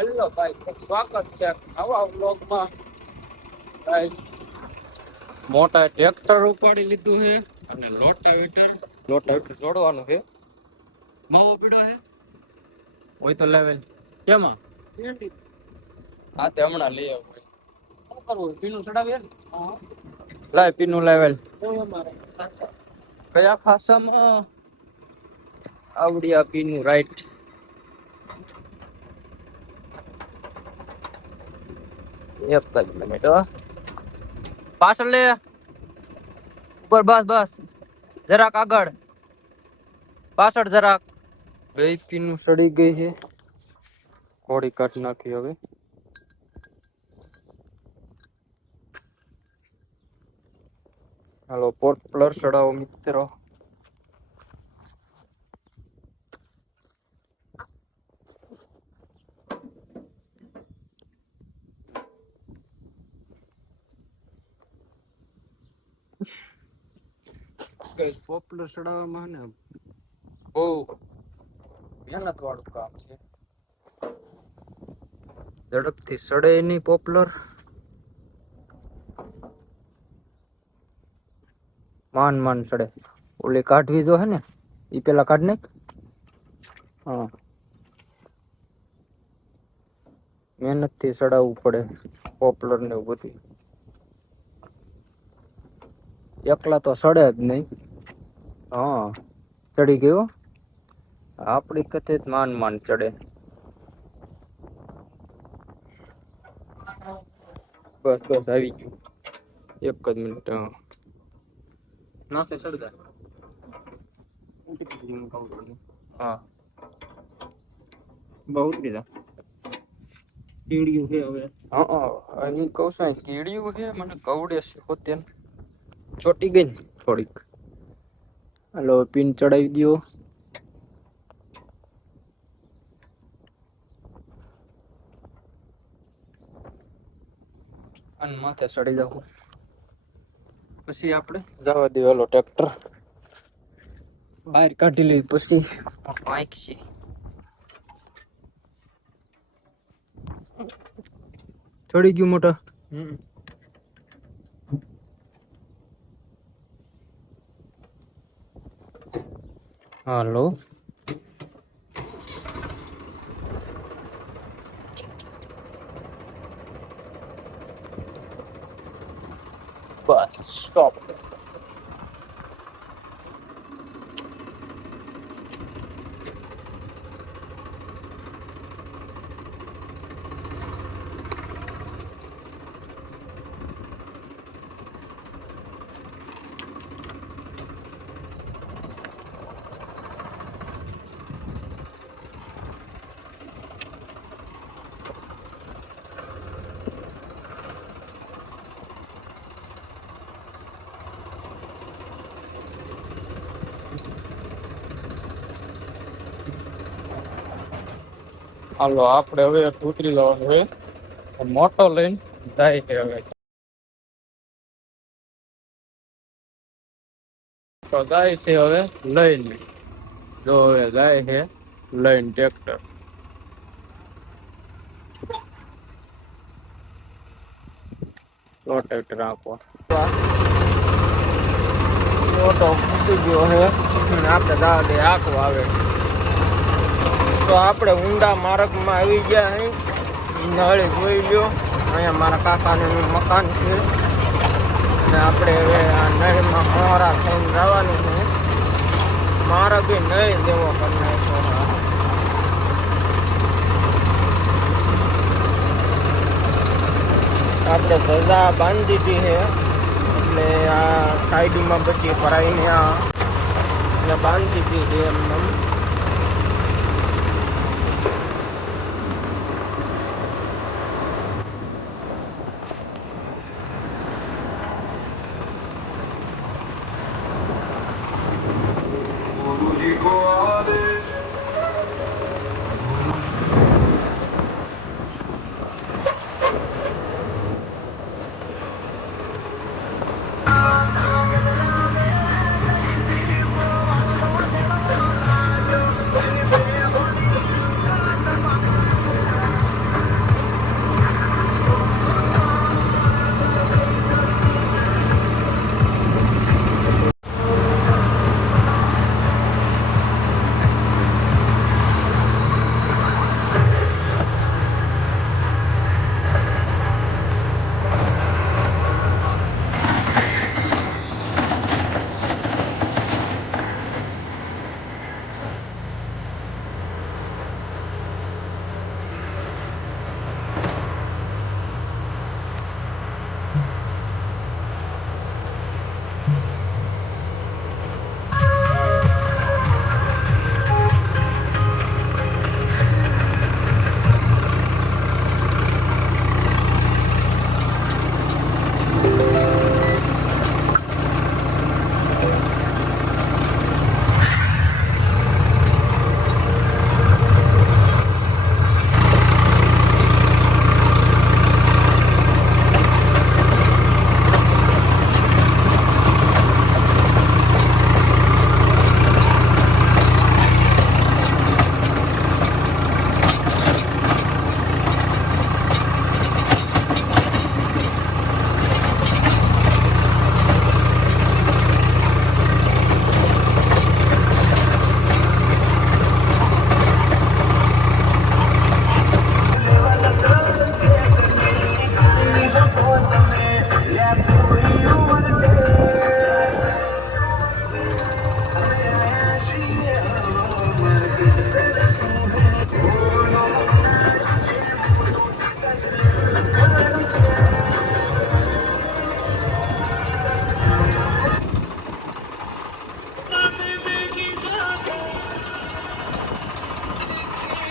Hello ભાઈ, સ્વાગત છે નવા વ્લોગમાં. ગાઈસ, મોટા ટ્રેક્ટર ઉપાડી લીધું છે અને લોટાવેટર જોડવાનું છે. માવો પીડો છે હોય તો લેવલ કેમાં હા તે હમણાં લઈ આવું. શું કરવું પીનું ચડાવીએ ને લાય પીનું લેવલ કયા ખાસામાં આવડી આ પીનું રાઈટ. એક જ મિનિટ પાછળ લે ઉપર બસ જરાક આગળ પાછળ જરાક. બે પીનું સડી ગઈ છે, કોડી કાઢ નાખી. હવે હાલો પોર્ટ પ્લર ચડાવો મિત્રો. પોપ્યુલર ચડાવવામાં ને બહુ મહેનત વાળું કામ છે. ઝડપથી સડે નહીં પોપ્યુલર. માન સડે. ઓલી કાઢવી જો હે ને ઈ પેલા કાઢ નાખ. હા મહેનત થી સડાવવું પડે પોપ્યુલર ને એવું બધું. એકલા તો સડે જ નહીં. હા ચડી ગયો. આપડી કથે જ માન ચડે. બસ આવી ગયું. એક જ મિનિટ. નાસે સડદા હા બહુ લીધા કીડિયું છે હવે. હા અહીં કહું છું કીડિયું છે મને કવડે છે પોતે ચોટી ગઈ ને થોડીક. હાલો પિન ચડાવી દો. અને માથે ચડી જવું પછી આપણે જવા દઈએ. હાલો ટ્રેક્ટર બહાર કાઢી લઈ પછી બાઈક છે. ચડી ગયું મોટા. હાલો બસ સ્ટોપ. હાલો આપણે હવે ઉતરી જવાનું છે. મોટો લઈને જાય છે હવે. તો જાય છે હવે લઈને. જો હવે જાય છે લઈને ટ્રેક્ટર. ટ્રેક્ટર આપો ઓટો ફૂટી ગયો છે અને આપણે જવા દે આખો આવે. તો આપણે ઊંડા માર્ગમાં આવી ગયા. અહીં નળી જોઈ લ્યો. અહીંયા મારા કાકાનું મકાન છે અને આપણે હવે આ નળીમાં મોરા થઈને જવાનું છે. મારા બી નળી દેવો કરી નાખ્યો. આપણે ધજા બાંધી દીધી છે એટલે આ સાઈડમાં બધી ભરાઈને આ બાંધી દીધી એમ.